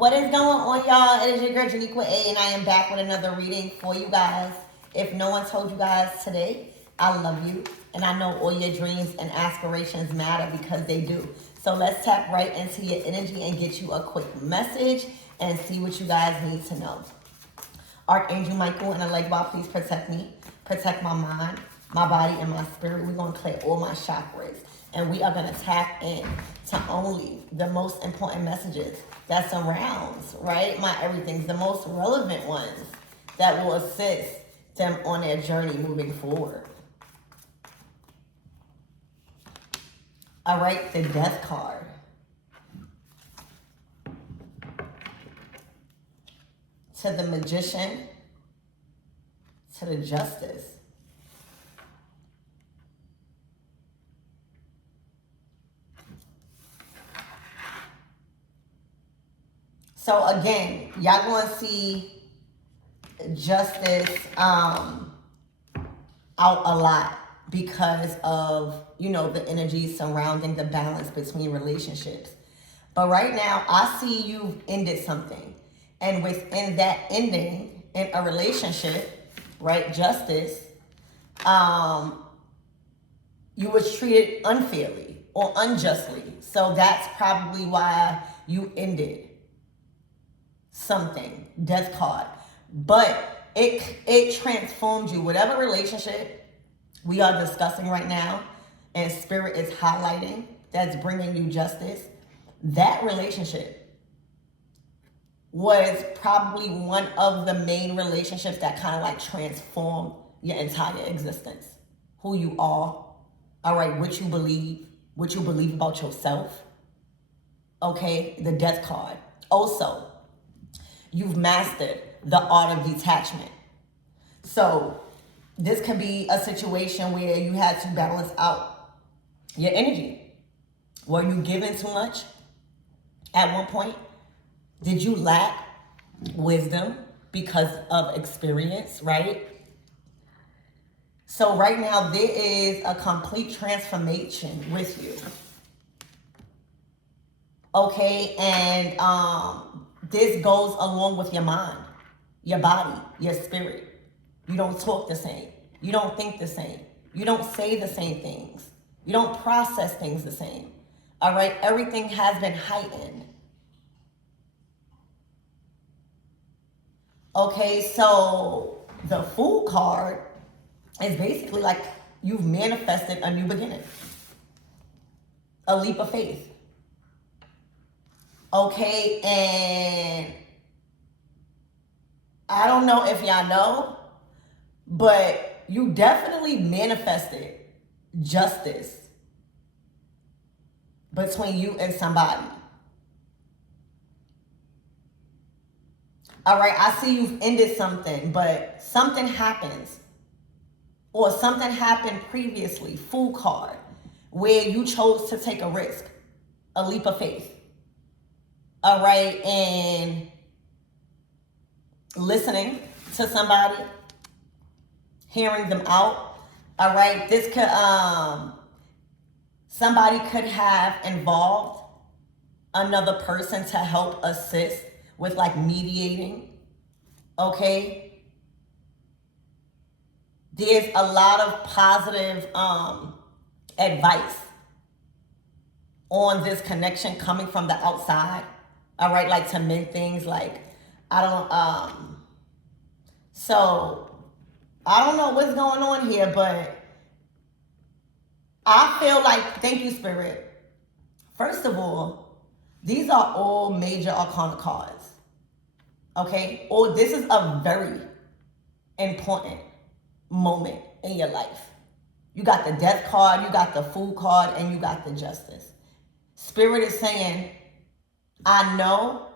What is going on, y'all? It is your girl Janiqua A, and I am back with another reading for you guys. If no one told you guys today, I love you, and I know all your dreams and aspirations matter because they do. So let's tap right into your energy and get you a quick message and see what you guys need to know. Archangel Michael and Alegba, please protect me, protect my mind, my body, and my spirit. We're going to clear all my chakras, and we are going to tap in to only the most important messages that surrounds, right, my everything's the most relevant ones that will assist them on their journey moving forward. All right, the Death card. To the Magician, to the Justice. So again, y'all gonna see Justice out a lot because of, you know, the energy surrounding the balance between relationships. But right now, I see you've ended something. And within that ending in a relationship, right, Justice, you was treated unfairly or unjustly. So that's probably why you ended something, Death card. But it transformed you. Whatever relationship we are discussing right now and Spirit is highlighting that's bringing you justice, that relationship was probably one of the main relationships that kind of like transformed your entire existence. Who you are, all right, what you believe about yourself, okay, the Death card. Also, you've mastered the art of detachment. So this could be a situation where you had to balance out your energy. Were you given too much at one point? Did you lack wisdom because of experience, right? So right now there is a complete transformation with you. Okay, and this goes along with your mind, your body, your spirit. You don't talk the same. You don't think the same. You don't say the same things. You don't process things the same. All right, everything has been heightened. Okay, so the Fool card is basically like you've manifested a new beginning, a leap of faith. Okay, and I don't know if y'all know, but you definitely manifested justice between you and somebody. All right, I see you've ended something, but something happens, or something happened previously, Fool card, where you chose to take a risk, a leap of faith. All right, and listening to somebody, hearing them out. All right, this could somebody could have involved another person to help assist with like mediating. Okay, there's a lot of positive advice on this connection coming from the outside. All right, like to mend things, like I don't so I don't know what's going on here, but I feel like, thank you, Spirit. First of all, these are all major arcana cards. Okay? Or this is a very important moment in your life. You got the Death card, you got the Fool card, and you got the Justice. Spirit is saying, I know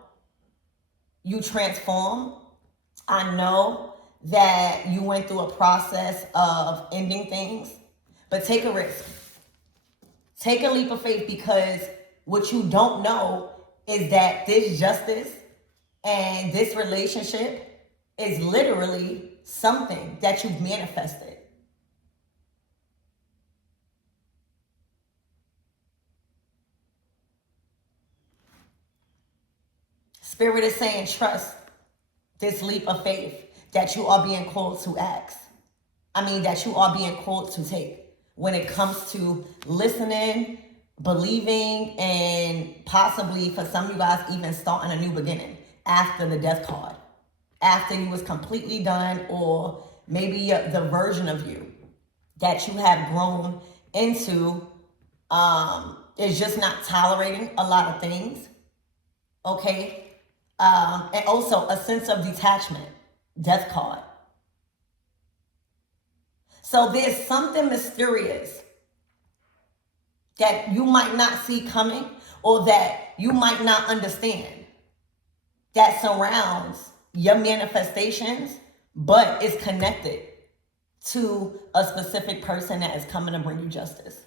you transformed. I know that you went through a process of ending things, but take a risk. Take a leap of faith, because what you don't know is that this justice and this relationship is literally something that you've manifested. Spirit is saying trust this leap of faith that you are being called to act. That you are being called to take when it comes to listening, believing, and possibly for some of you guys even starting a new beginning after the death card. After you was completely done, or maybe the version of you that you have grown into is just not tolerating a lot of things. Okay? And also a sense of detachment, death card. So there's something mysterious that you might not see coming, or that you might not understand, that surrounds your manifestations, but is connected to a specific person that is coming to bring you justice.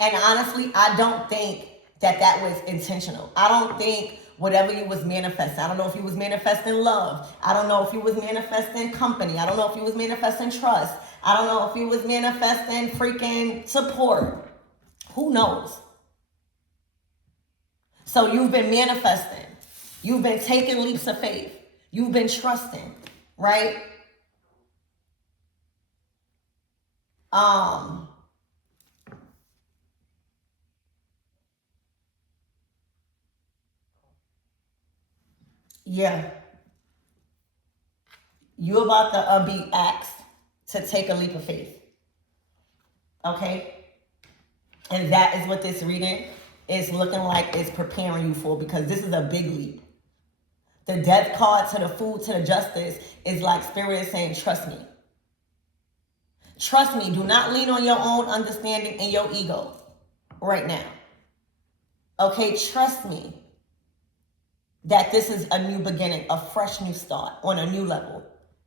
And honestly, I don't think that was intentional. I don't think whatever you was manifesting, I don't know if you was manifesting love. I don't know if you was manifesting company. I don't know if you was manifesting trust. I don't know if you was manifesting freaking support. Who knows? So you've been manifesting. You've been taking leaps of faith. You've been trusting, right? Yeah. You're about to be asked to take a leap of faith. Okay? And that is what this reading is looking like it's preparing you for, because this is a big leap. The death card to the fool to the justice is like Spirit is saying, trust me. Trust me. Do not lean on your own understanding and your ego right now. Okay? Trust me that this is a new beginning, a fresh new start on a new level.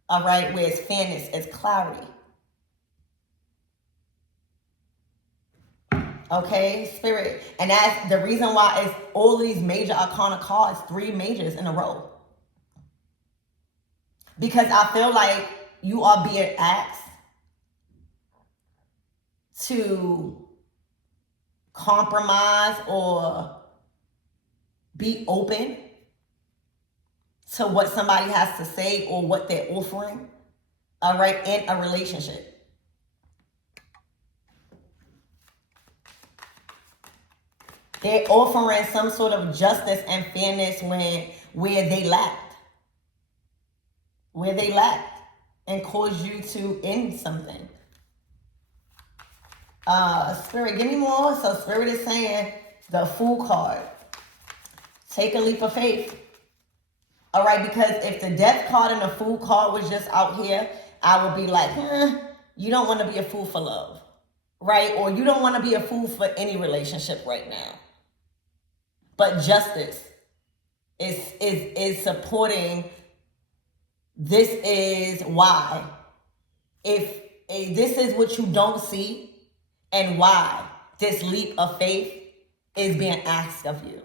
All right? Where it's fairness, it's clarity. Okay, Spirit. And that's the reason why it's all these major arcana cards, 3 majors in a row. Because I feel like you are being asked to compromise or be open to what somebody has to say or what they're offering, all right, in a relationship. They're offering some sort of justice and fairness where they lacked. Where they lacked and caused you to end something. Spirit, give me more. So Spirit is saying the Fool card. Take a leap of faith. All right, because if the Death card and the Fool card was just out here, I would be like, you don't want to be a fool for love, right? Or you don't want to be a fool for any relationship right now. But justice is supporting. This is why. If this is what you don't see, and why this leap of faith is being asked of you.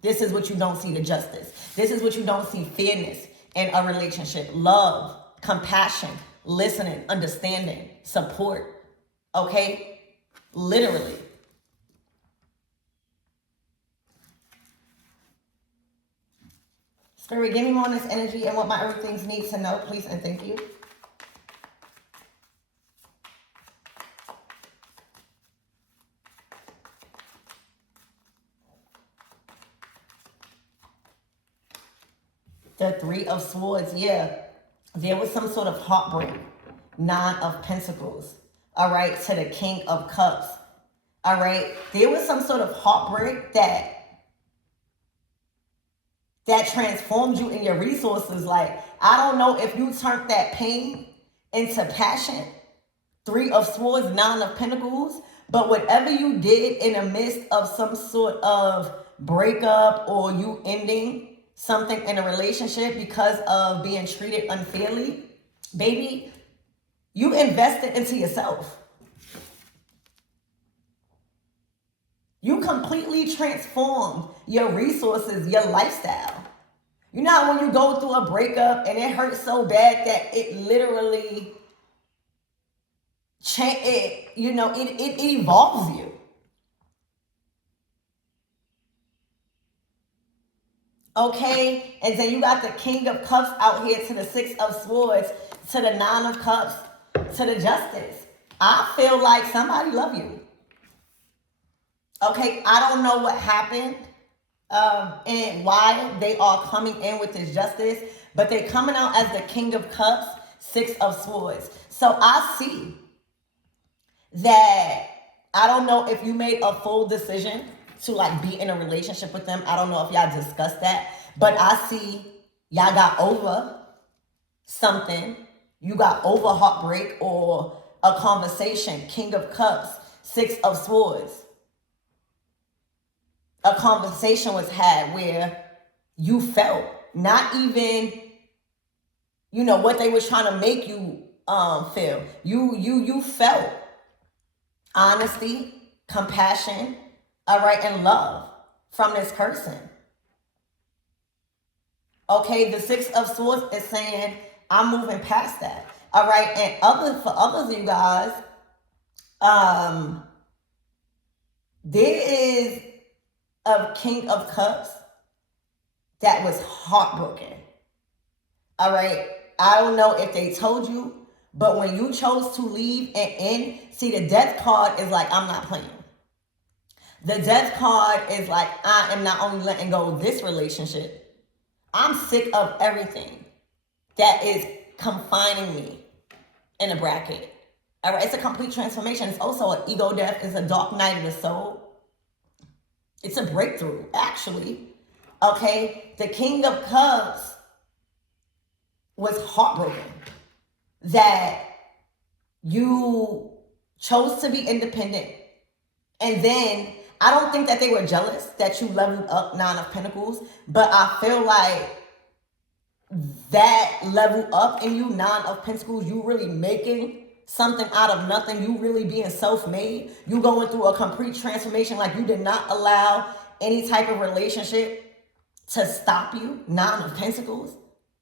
This is what you don't see, the justice. This is what you don't see, fairness in a relationship, love, compassion, listening, understanding, support. Okay? Literally. Spirit, give me more on this energy and what my earth things need to know, please, and thank you. The 3 of Swords, yeah. There was some sort of heartbreak. 9 of Pentacles. All right, to the King of Cups. All right, there was some sort of heartbreak that transformed you in your resources. Like, I don't know if you turned that pain into passion. 3 of Swords, 9 of Pentacles. But whatever you did in the midst of some sort of breakup or you ending something in a relationship because of being treated unfairly, baby, you invested into yourself. You completely transformed your resources, your lifestyle. You know how when you go through a breakup and it hurts so bad that it literally it evolves you. Okay, and then you got the King of Cups out here to the Six of Swords, to the Nine of Cups, to the Justice. I feel like somebody love you. Okay, I don't know what happened and why they are coming in with this justice, but they're coming out as the King of Cups, Six of Swords. So I see that I don't know if you made a full decision to like be in a relationship with them. I don't know if y'all discussed that, but I see y'all got over something. You got over heartbreak or a conversation. King of Cups, Six of Swords. A conversation was had where you felt not even, you know, what they were trying to make you feel. You felt honesty, compassion, all right, and love from this person. Okay, the Six of Swords is saying, I'm moving past that. All right, and for others of you guys, there is a King of Cups that was heartbroken. All right, I don't know if they told you, but when you chose to leave and end, see, the Death card is like, I'm not playing. The Death card is like, I am not only letting go of this relationship, I'm sick of everything that is confining me in a bracket. All right, it's a complete transformation. It's also an ego death. It's a dark night of the soul. It's a breakthrough, actually. Okay, the King of Cups was heartbroken that you chose to be independent. And then I don't think that they were jealous that you leveled up Nine of Pentacles, but I feel like that level up in you, Nine of Pentacles, you really making something out of nothing, you really being self-made, you going through a complete transformation, like you did not allow any type of relationship to stop you, Nine of Pentacles,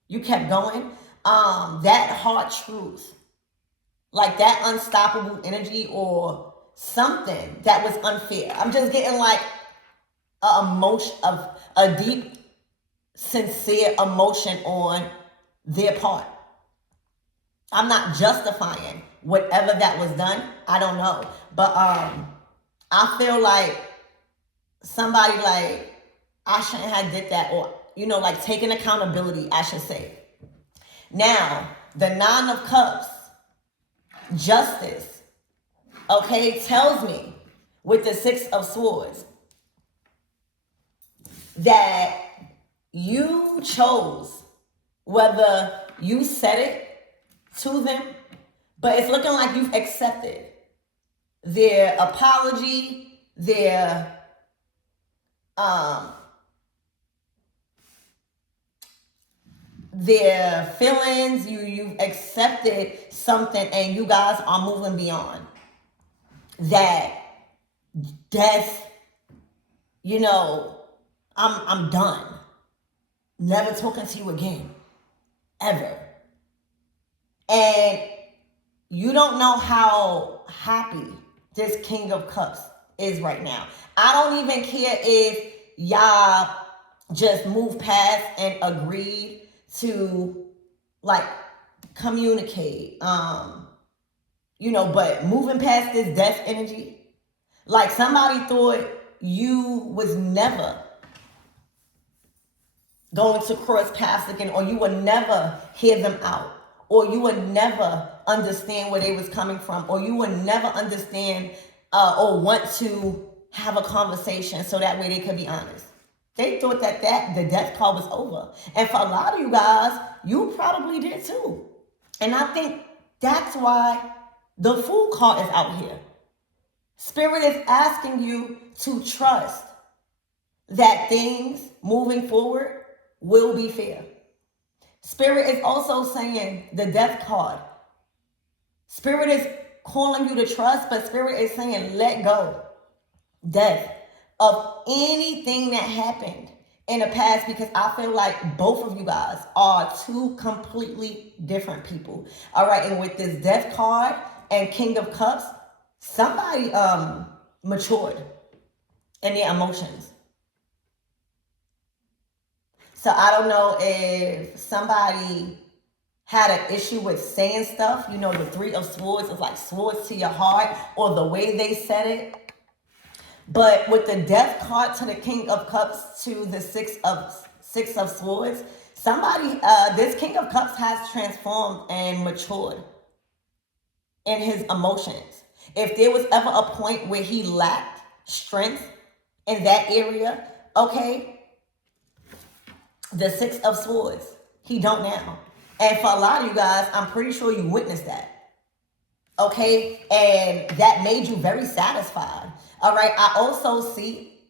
you kept going. That hard truth, like that unstoppable energy or something that was unfair. I'm just getting like a emotion of a deep, sincere emotion on their part. I'm not justifying whatever that was done. I don't know. But I feel like somebody like, I shouldn't have did that, or, you know, like taking accountability, I should say. Now, the Nine of Cups, justice, okay, tells me with the Six of Swords that you chose, whether you said it to them, but it's looking like you've accepted their apology, their feelings, you've accepted something, and you guys are moving beyond that death. You know, I'm done. Never talking to you again, ever. And you don't know how happy this King of Cups is right now. I don't even care if y'all just moved past and agreed to like communicate. You know, but moving past this death energy, like somebody thought you was never going to cross paths again, or you would never hear them out, or you would never understand where they was coming from, or you would never understand or want to have a conversation so that way they could be honest. They thought that the death card was over. And for a lot of you guys, you probably did too. And I think that's why the Fool card is out here. Spirit is asking you to trust that things moving forward will be fair. Spirit is also saying the Death card. Spirit is calling you to trust, but Spirit is saying let go, death, of anything that happened in the past, because I feel like both of you guys are two completely different people. All right, and with this Death card and King of Cups, somebody matured in their emotions. So I don't know if somebody had an issue with saying stuff. You know, the Three of Swords is like swords to your heart, or the way they said it. But with the Death card to the King of Cups to the Six of Swords, somebody, this King of Cups has transformed and matured in his emotions. If there was ever a point where he lacked strength in that area, okay, the Six of Swords, he don't now. And for a lot of you guys, I'm pretty sure you witnessed that. Okay, and that made you very satisfied. All right, I also see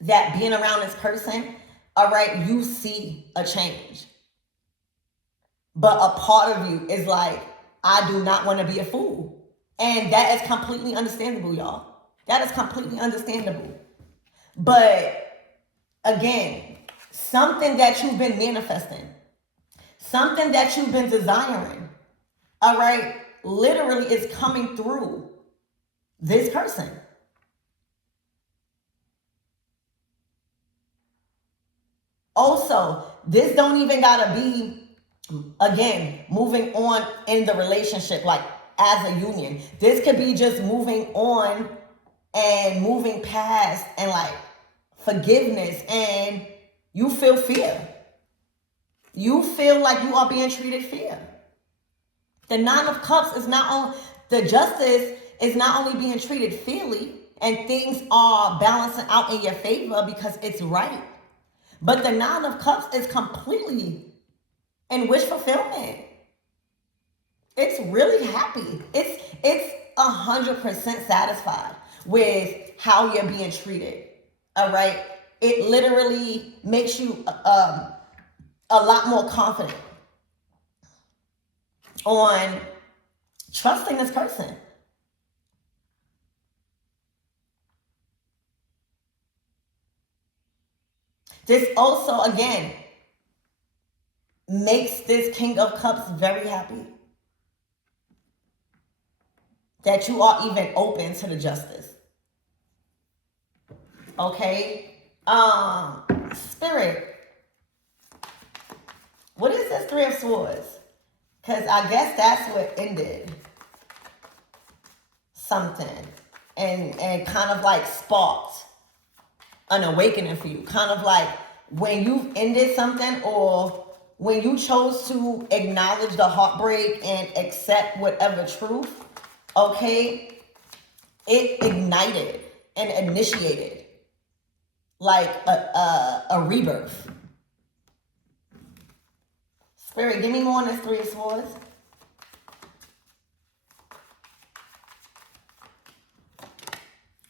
that being around this person, all right, you see a change. But a part of you is like, I do not want to be a fool. And that is completely understandable, y'all. That is completely understandable. But again, something that you've been manifesting, something that you've been desiring, all right, literally is coming through this person. Also, this don't even gotta be, again, moving on in the relationship, like as a union. This could be just moving on and moving past and like forgiveness, and you feel fear. You feel like you are being treated fair. The Nine of Cups is not on, the Justice is not only being treated fairly and things are balancing out in your favor because it's right, but the Nine of Cups is completely in wish fulfillment. It's really happy. It's 100% satisfied with how you're being treated. All right. It literally makes you a lot more confident on trusting this person. This also, again, makes this King of Cups very happy that you are even open to the Justice. Okay? Spirit, what is this Three of Swords? Because I guess that's what ended something and kind of like sparked an awakening for you. Kind of like when you've ended something, or when you chose to acknowledge the heartbreak and accept whatever truth, okay, it ignited and initiated like a rebirth. Spirit, give me more on this Three of Swords.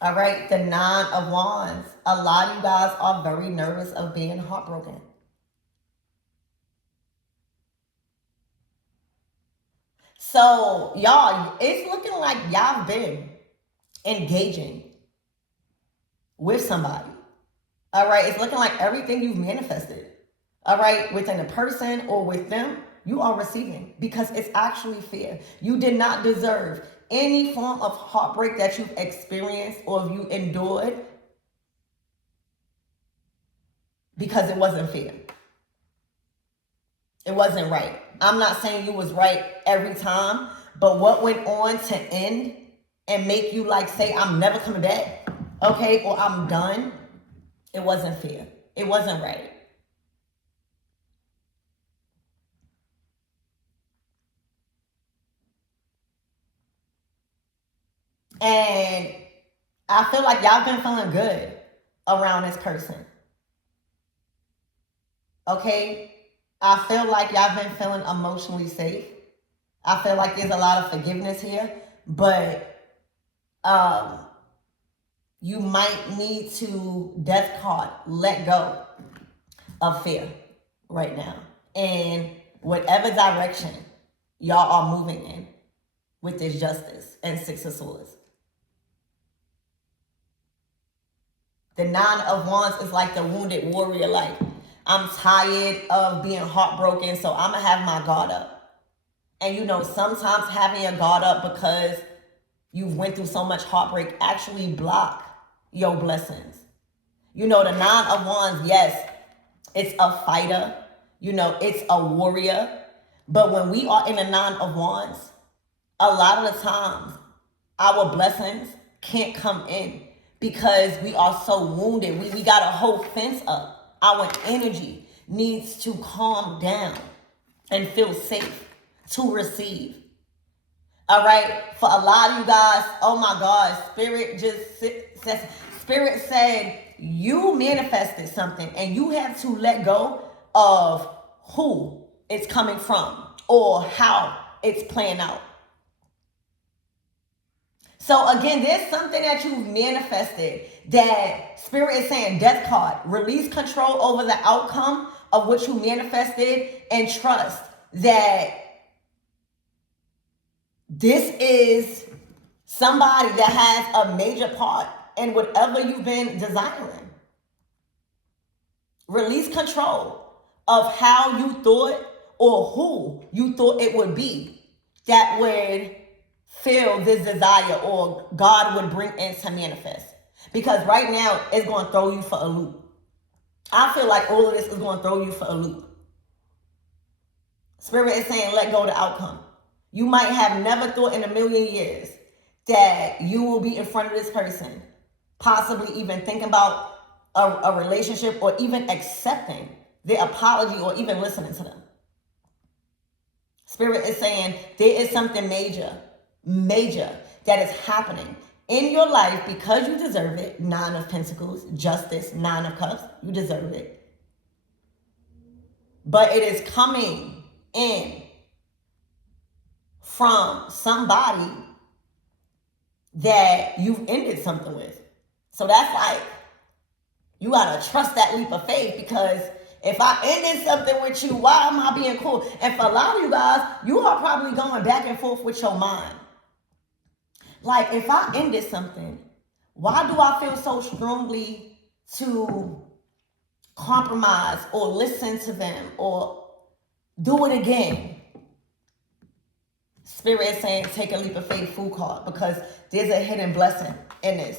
All right, the Nine of Wands. A lot of you guys are very nervous of being heartbroken. So, y'all, it's looking like y'all been engaging with somebody. All right, it's looking like everything you've manifested, all right, within a person or with them, you are receiving because it's actually fair. You did not deserve any form of heartbreak that you've experienced or you endured because it wasn't fair. It wasn't right. I'm not saying you was right every time, but what went on to end and make you like say, I'm never coming back, okay, or I'm done, it wasn't fair. It wasn't right. And I feel like y'all been feeling good around this person. Okay? I feel like y'all been feeling emotionally safe. I feel like there's a lot of forgiveness here, but you might need to, Death card, let go of fear right now. And whatever direction y'all are moving in with this Justice and Six of Swords. The Nine of Wands is like the wounded warrior, like, I'm tired of being heartbroken, so I'm going to have my guard up. And you know, sometimes having your guard up because you went through so much heartbreak actually block your blessings. You know, the Nine of Wands, yes, It's a fighter. It's a warrior. But when we are in a 9 of Wands, a lot of the times our blessings can't come in because we are so wounded. We got a whole fence up. Our energy needs to calm down and feel safe to receive. All right, for a lot of you guys, oh my God, Spirit said you manifested something and you have to let go of who it's coming from or how it's playing out. So again, there's something that you've manifested that Spirit is saying, Death card, release control over the outcome of what you manifested and trust that this is somebody that has a major part in whatever you've been desiring. Release control of how you thought or who you thought it would be that would feel this desire or God would bring in to manifest. Because right now, it's going to throw you for a loop. I feel like all of this is going to throw you for a loop. Spirit is saying, let go of the outcome. You might have never thought in a million years that you will be in front of this person, possibly even thinking about a relationship or even accepting their apology or even listening to them. Spirit is saying there is something major that is happening in your life because you deserve it. 9 of Pentacles, Justice, 9 of Cups, you deserve it. But it is coming in from somebody that you've ended something with. So that's like, you gotta trust that leap of faith, because if I ended something with you, why am I being cool? And for a lot of you guys, you are probably going back and forth with your mind. Like, if I ended something, why do I feel so strongly to compromise or listen to them or do it again? Spirit is saying take a leap of faith, Fool card, because there's a hidden blessing in this.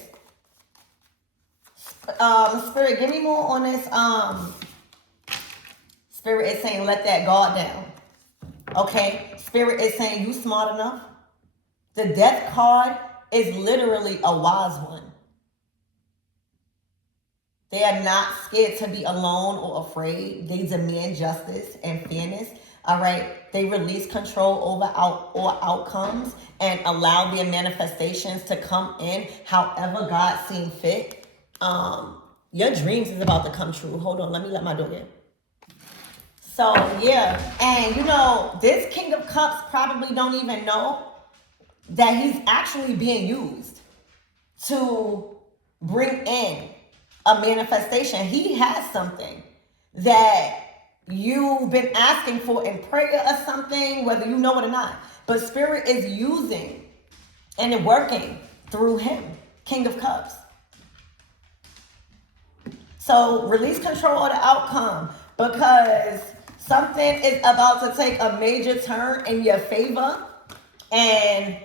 Spirit, give me more on this. Spirit is saying let that guard down. Okay? Spirit is saying you smart enough. The Death card is literally a wise one. They are not scared to be alone or afraid. They demand justice and fairness. All right. They release control over outcomes and allow their manifestations to come in however God seems fit. Your dreams is about to come true. Hold on. Let me let my door in. So, yeah. And, this King of Cups probably don't even know that he's actually being used to bring in a manifestation. He has something that you've been asking for in prayer or something, whether you know it or not. But Spirit is using and working through him, King of Cups. So release control of the outcome, because something is about to take a major turn in your favor, and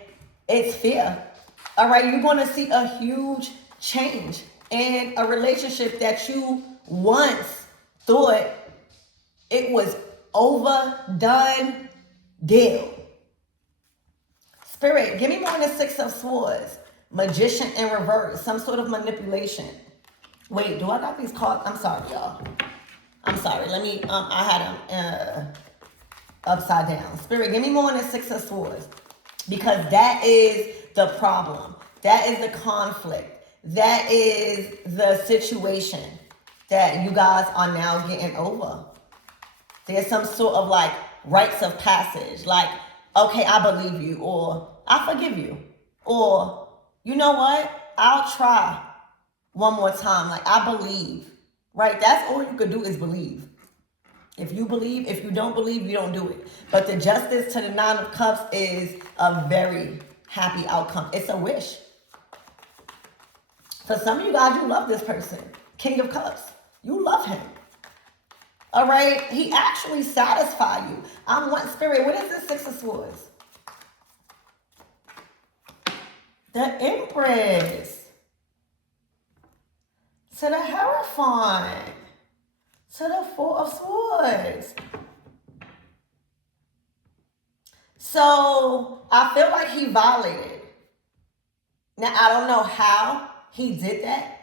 it's fear. All right, you're going to see a huge change in a relationship that you once thought it was overdone deal. Spirit, give me more than the 6 of Swords. Magician in reverse, some sort of manipulation. Wait, do I got these cards? I'm sorry, y'all. I'm sorry. Let me, I had them upside down. Spirit, give me more than the 6 of Swords, because that is the problem. That is the conflict. That is the situation that you guys are now getting over. There's some sort of like rites of passage. Like, okay, I believe you, or I forgive you, or you know what? I'll try one more time. Like, I believe, right? That's all you could do is believe. If you believe, if you don't believe, you don't do it. But the Justice to the 9 of Cups is a very happy outcome. It's a wish. For some of you guys, you love this person, King of Cups. You love him. All right? He actually satisfies you. I'm one Spirit. What is this 6 of Swords? The Empress. To the Hierophant. to the Four of Swords. So I feel like he violated. Now, I don't know how he did that,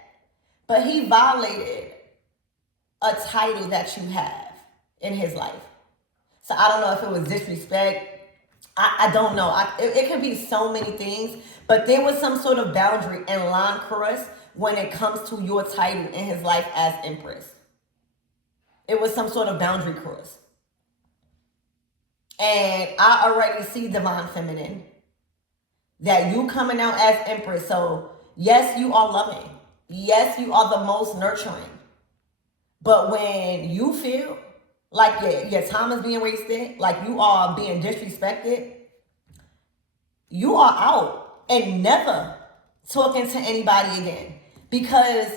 but he violated a title that you have in his life. So I don't know if it was disrespect. I don't know. It could be so many things, but there was some sort of boundary and line crossed when it comes to your title in his life as Empress. It was some sort of boundary cross. And I already see Divine Feminine. That you coming out as Empress. So yes, you are loving. Yes, you are the most nurturing. But when you feel like your time is being wasted, like you are being disrespected, you are out and never talking to anybody again. Because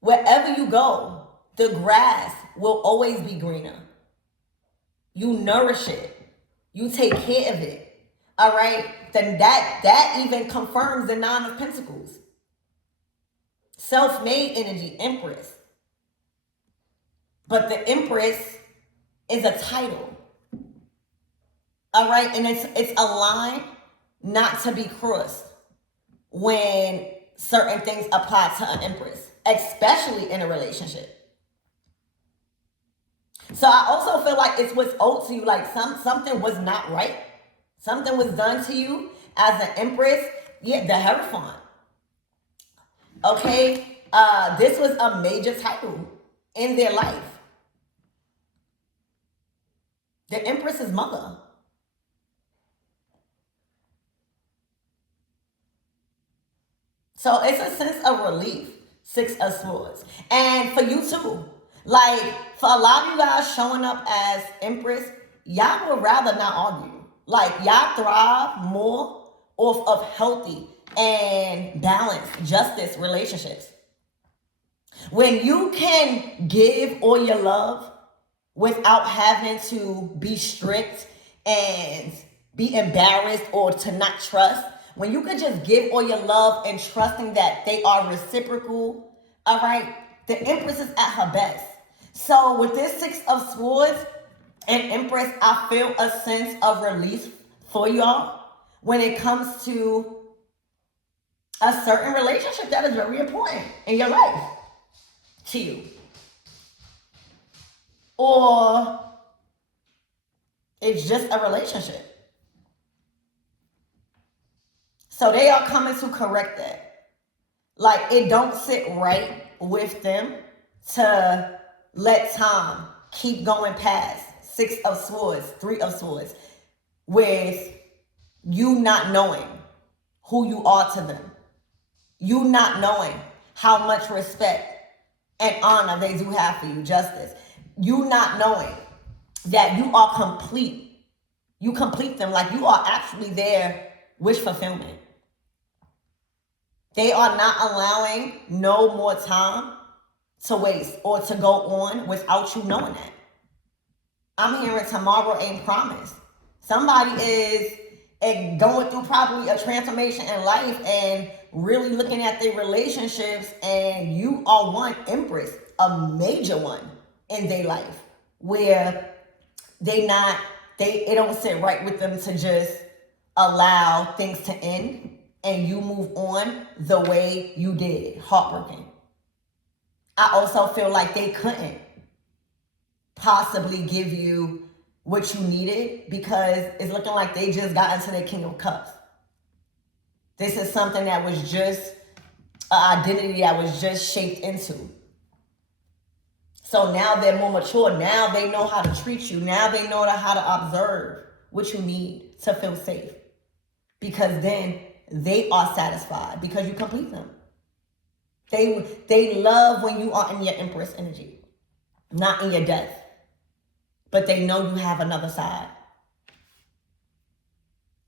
wherever you go, the grass will always be greener. You nourish it. You take care of it. All right? Then that even confirms the Nine of Pentacles. Self-made energy, Empress. But the Empress is a title. All right? And it's a line not to be crossed when certain things apply to an Empress, especially in a relationship. So I also feel like it's what's owed to you, like something was not right. Something was done to you as an Empress. Yeah, the Hierophant. Okay? This was a major title in their life. The Empress's mother. So it's a sense of relief. Six of Swords. And for you too. Like, for a lot of you guys showing up as Empress, y'all would rather not argue. Like, y'all thrive more off of healthy and balanced justice relationships. When you can give all your love without having to be strict and be embarrassed or to not trust, when you could just give all your love and trusting that they are reciprocal, all right, the Empress is at her best. So with this Six of Swords and Empress, I feel a sense of release for y'all when it comes to a certain relationship that is very important in your life to you. Or it's just a relationship. So they are coming to correct that. Like, it don't sit right with them to let time keep going past Six of Swords, Three of Swords, with you not knowing who you are to them. You not knowing how much respect and honor they do have for you, justice. You not knowing that you are complete. You complete them, like you are actually their wish fulfillment. They are not allowing no more time to waste or to go on without you knowing that. I'm hearing tomorrow ain't promised. Somebody is going through probably a transformation in life and really looking at their relationships, and you are one Empress, a major one in their life, where it don't sit right with them to just allow things to end and you move on the way you did. Heartbreaking. I also feel like they couldn't possibly give you what you needed because it's looking like they just got into their King of Cups. This is something that was just an identity that was just shaped into. So now they're more mature. Now they know how to treat you. Now they know how to observe what you need to feel safe. Because then they are satisfied because you complete them. They love when you are in your Empress energy, not in your death. But they know you have another side.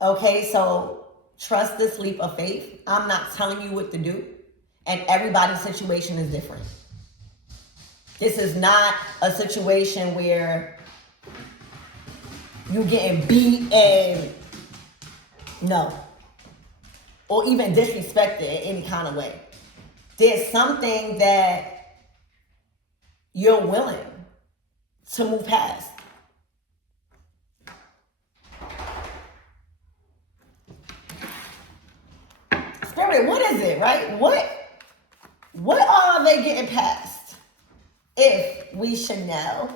Okay, so trust this leap of faith. I'm not telling you what to do. And everybody's situation is different. This is not a situation where you getting beat and no. Or even disrespected in any kind of way. There's something that you're willing to move past. Spirit, what is it, right? What are they getting past? If we should know.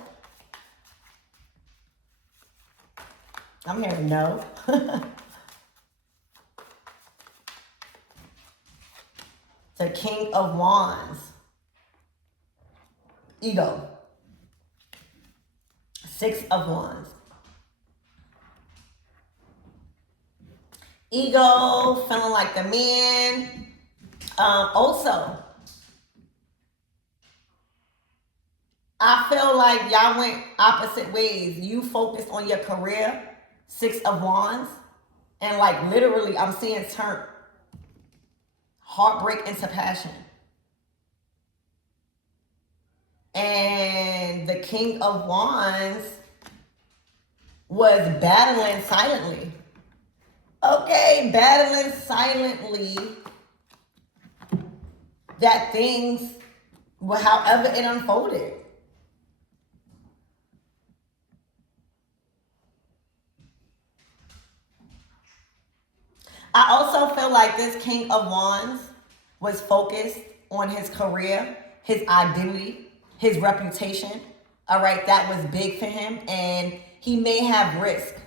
I'm hearing no. The King of Wands. Ego. Six of Wands. Ego, feeling like the man. Also, I feel like y'all went opposite ways. You focused on your career, Six of Wands, and like literally I'm seeing turn heartbreak into passion. And the King of Wands was battling silently. Okay, battling silently that things, well, however it unfolded. I also feel like this King of Wands was focused on his career, his identity, his reputation. All right, that was big for him, and he may have risked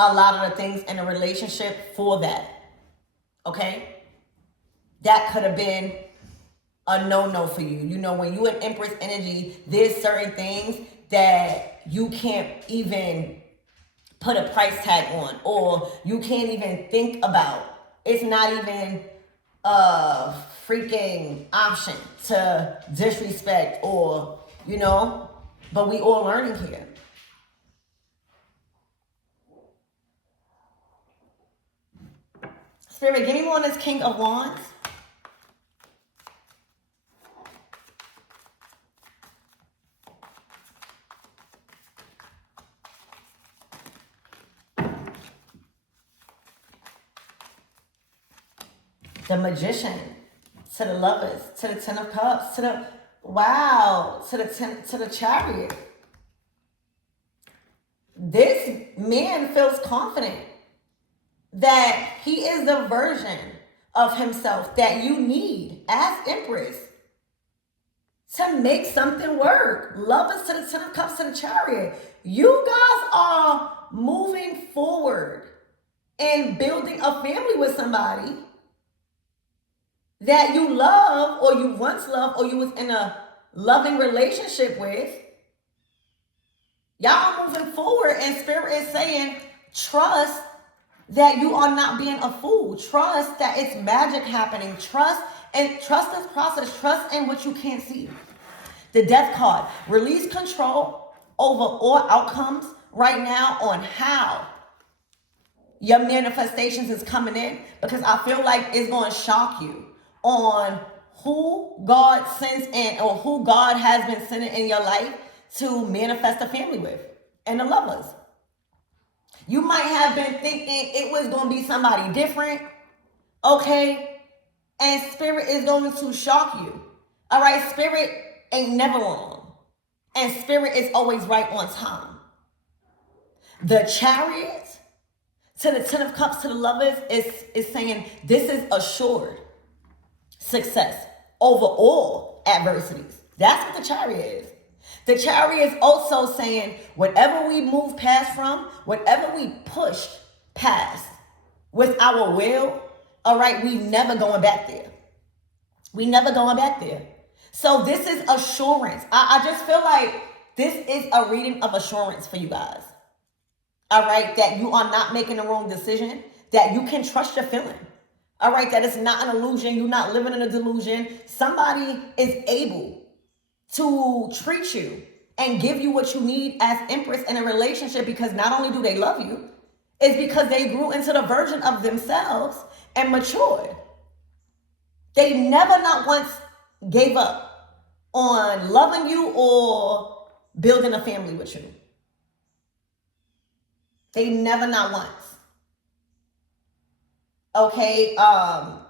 a lot of the things in a relationship for that. Okay? That could have been a no-no for you. You know, when you in Empress energy, there's certain things that you can't even put a price tag on, or you can't even think about. It's not even a freaking option to disrespect or, you know, but we all learning here. Spirit, give me more on this King of Wands. The Magician, to the Lovers, to the Ten of Cups, to the, wow, to the Chariot. This man feels confident that he is the version of himself that you need as Empress to make something work. Lovers, to the Ten of Cups, to the Chariot. You guys are moving forward and building a family with somebody that you love, or you once loved, or you was in a loving relationship with. Y'all are moving forward, and Spirit is saying, trust that you are not being a fool. Trust that it's magic happening. Trust this process. Trust in what you can't see. The Death card. Release control over all outcomes right now on how your manifestations is coming in, because I feel like it's going to shock you on who God sends in, or who God has been sending in your life to manifest a family with, and the Lovers. You might have been thinking it was going to be somebody different, okay? And Spirit is going to shock you. All right, Spirit ain't never wrong. And Spirit is always right on time. The Chariot, to the Ten of Cups, to the Lovers, is saying this is assured success over all adversities. That's what the Chariot is. The Chariot is also saying whatever we move past from, whatever we push past with our will, all right, we never going back there. We never going back there. So this is assurance. I just feel like this is a reading of assurance for you guys. All right, that you are not making the wrong decision, that you can trust your feeling. All right, that it's not an illusion. You're not living in a delusion. Somebody is able to treat you and give you what you need as Empress in a relationship, because not only do they love you, it's because they grew into the version of themselves and matured. They never not once gave up on loving you or building a family with you. They never not once. Okay, I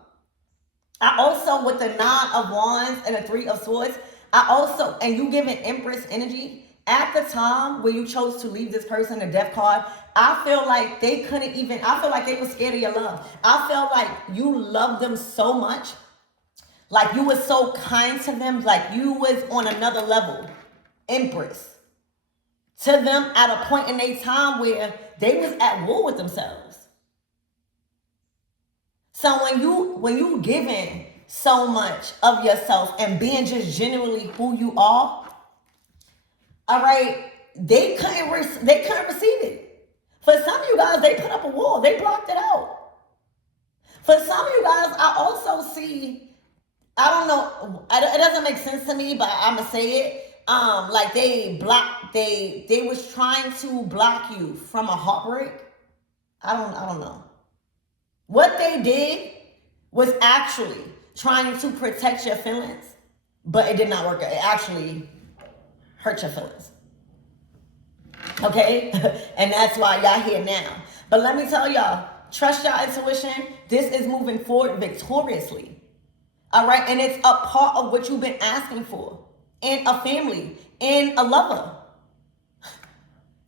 also, with the Nine of Wands and the Three of Swords, I also, and you giving Empress energy, at the time where you chose to leave this person, the death card, I feel like they couldn't even, I feel like they were scared of your love. I felt like you loved them so much. Like you were so kind to them. Like you was on another level. Empress. To them at a point in their time where they was at war with themselves. So when you giving so much of yourself and being just genuinely who you are, all right, they couldn't receive it. For some of you guys, they put up a wall. They blocked it out. For some of you guys, I also see, I don't know, it doesn't make sense to me, but I'm gonna say it. Like they was trying to block you from a heartbreak. I don't know. What they did was actually trying to protect your feelings, but it did not work. It actually hurt your feelings. Okay? And that's why y'all here now. But let me tell y'all, trust your intuition. This is moving forward victoriously. All right? And it's a part of what you've been asking for in a family, in a lover.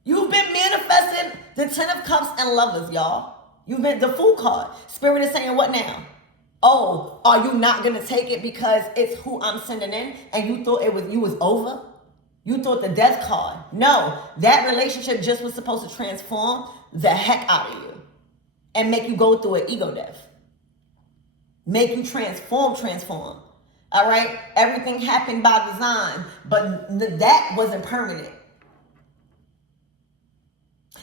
You've been manifesting the 10 of Cups and lovers, y'all. You've been the Fool card. Spirit is saying what now? Oh, are you not going to take it because it's who I'm sending in and you thought you was over? You thought the Death card. No, that relationship just was supposed to transform the heck out of you and make you go through an ego death. Make you transform. All right? Everything happened by design, but that wasn't permanent.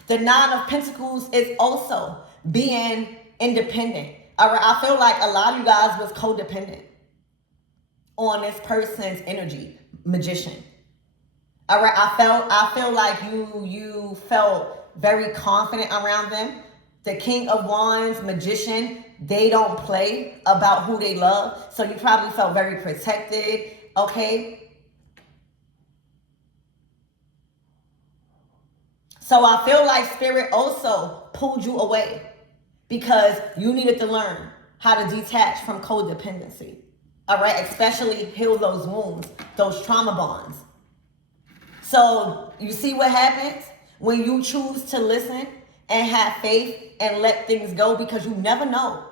The 9 of Pentacles is also being independent. All right? I feel like a lot of you guys was codependent on this person's energy, Magician. All right? I feel like you felt very confident around them. The King of Wands, Magician, they don't play about who they love. So you probably felt very protected, okay? So I feel like Spirit also pulled you away because you needed to learn how to detach from codependency. All right? Especially heal those wounds, those trauma bonds. So you see what happens when you choose to listen and have faith and let things go, because you never know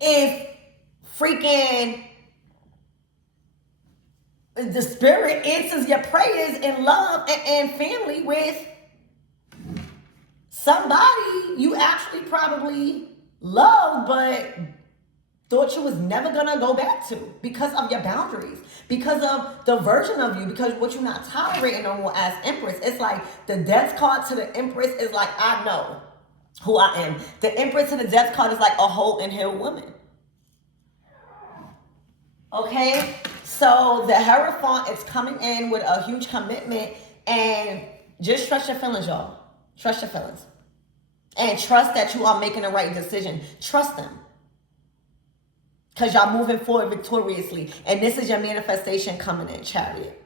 if freaking the Spirit answers your prayers in love and family with somebody you actually probably love but thought you was never gonna go back to because of your boundaries, because of the version of you, because what you're not tolerating no more as Empress. It's like the Death card to the Empress is like, I know who I am. The Empress to the Death card is like a whole and healed woman. Okay? So the Hierophant is coming in with a huge commitment, and just trust your feelings, y'all. Trust your feelings. And trust that you are making the right decision. Trust them. Because y'all moving forward victoriously. And this is your manifestation coming in, Chariot.